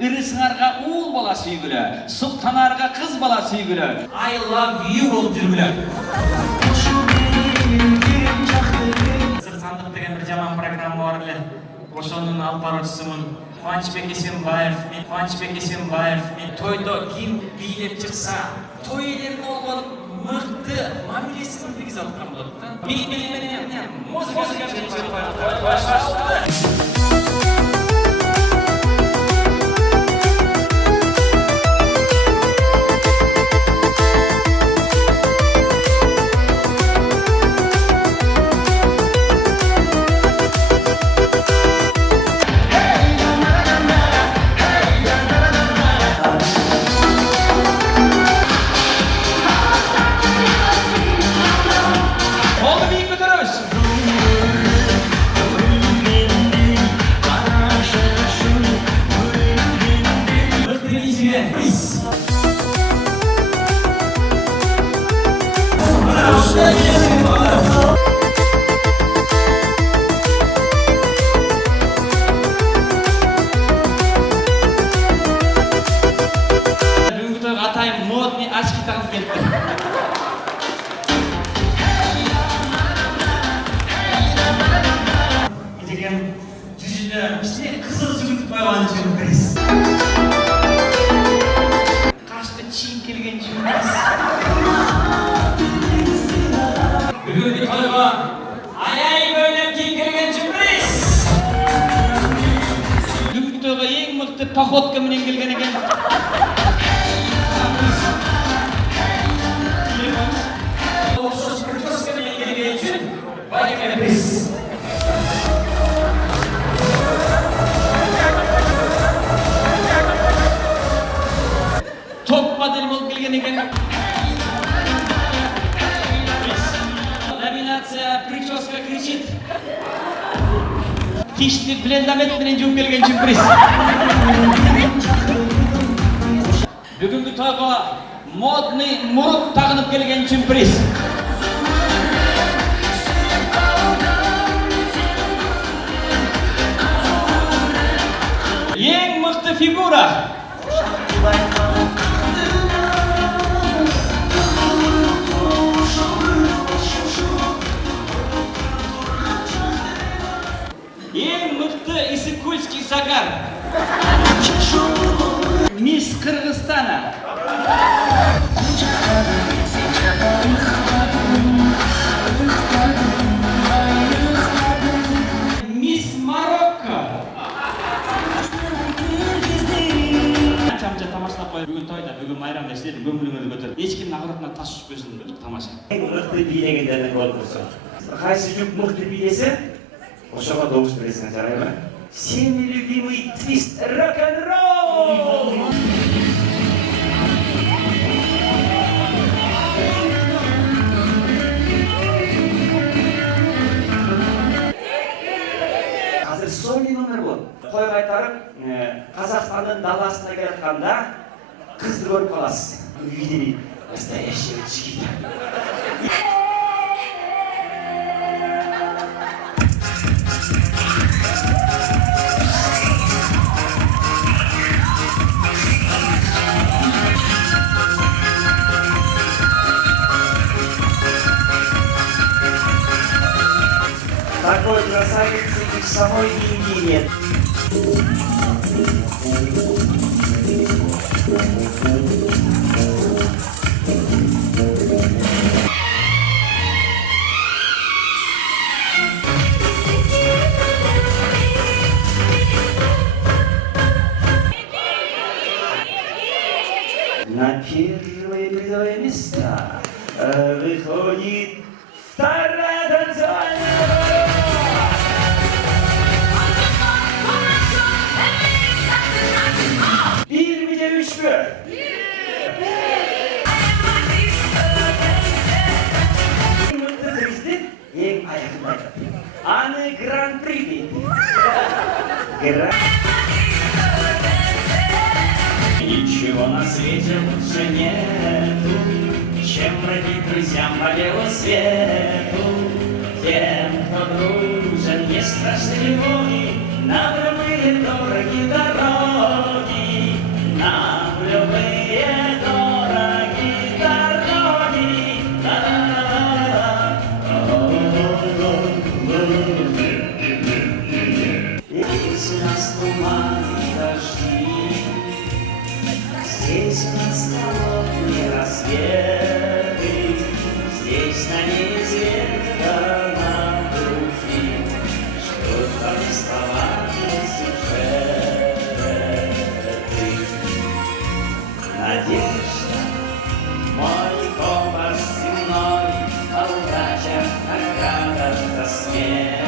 Irısınarga uğul bala süygülü, Sultanarga kız bala süygülü. I love you bolup жүргүлө. Сыр сандык деген bir жаман программа бар эле. Ошонун алып баруучусумун. Кубанычбек Эсенбаев. Тойдо ким бийлеп чыкса, той элерин болуп мыкты мамилесин киргизе аткан болот да. Би менен музыка модный очки тағып келіпті. Деген жүзіне ішіне қызыл жүгінтіп қойған жүгінтіріз. Қашты чиін келген жүгінтіріз. Бүгінгі тойға аяй бөліп киін келген жүгінтіріз. Бүгінгі тойға ең мықты походка менен келген екен. Top model bolup kelgen eкен. Ламинация прическа кричит. Тишти блендамент менен жууп келген сюрприз. Бүгүнкү тойго модный мурут тагынып келген сюрприз. Ең мыкты фигура. Ең мыкты Иссык-Кульский загар. Мисс Кыргызстана. Мисс Марокко. Анча тамашалап коюп бүгүн тойда, бүгүн майрамда силердин көңүлүңөрдү көтөрүп, эч кимдин агырытына таш түшпөсүн тамаша. Эң мыкты бийлегендерден болуп турса. Кайсы жүк мыкты бийлесе, ошого добуш бересиң, жарайбы? Всеми любимый твист рок-н-ролл! Азыр сольный номер болот. Кой кайтарып, Казакстандын даласына келатканда кызды көрүп каласыз. Увидели настоящего чикита. Такой красавицы и в самой Индии нет. На первые призовые места выходит вторая танцевальная. Bir mi de üç mü? Mutlu turistin en ayakındaydı. Anı Grand Prix'di. Ничего на свете лучше нету, чем бродить друзьям по велосвету. Тем, кто дружен, не страшны боли, нам были дороги дороги. Здесь у нас туман и дожди, здесь у нас холодные рассветы, здесь на небе звезда на груди, ждут повествования сюжеты. Надежда, мой компас земной, а удача награда за смерть.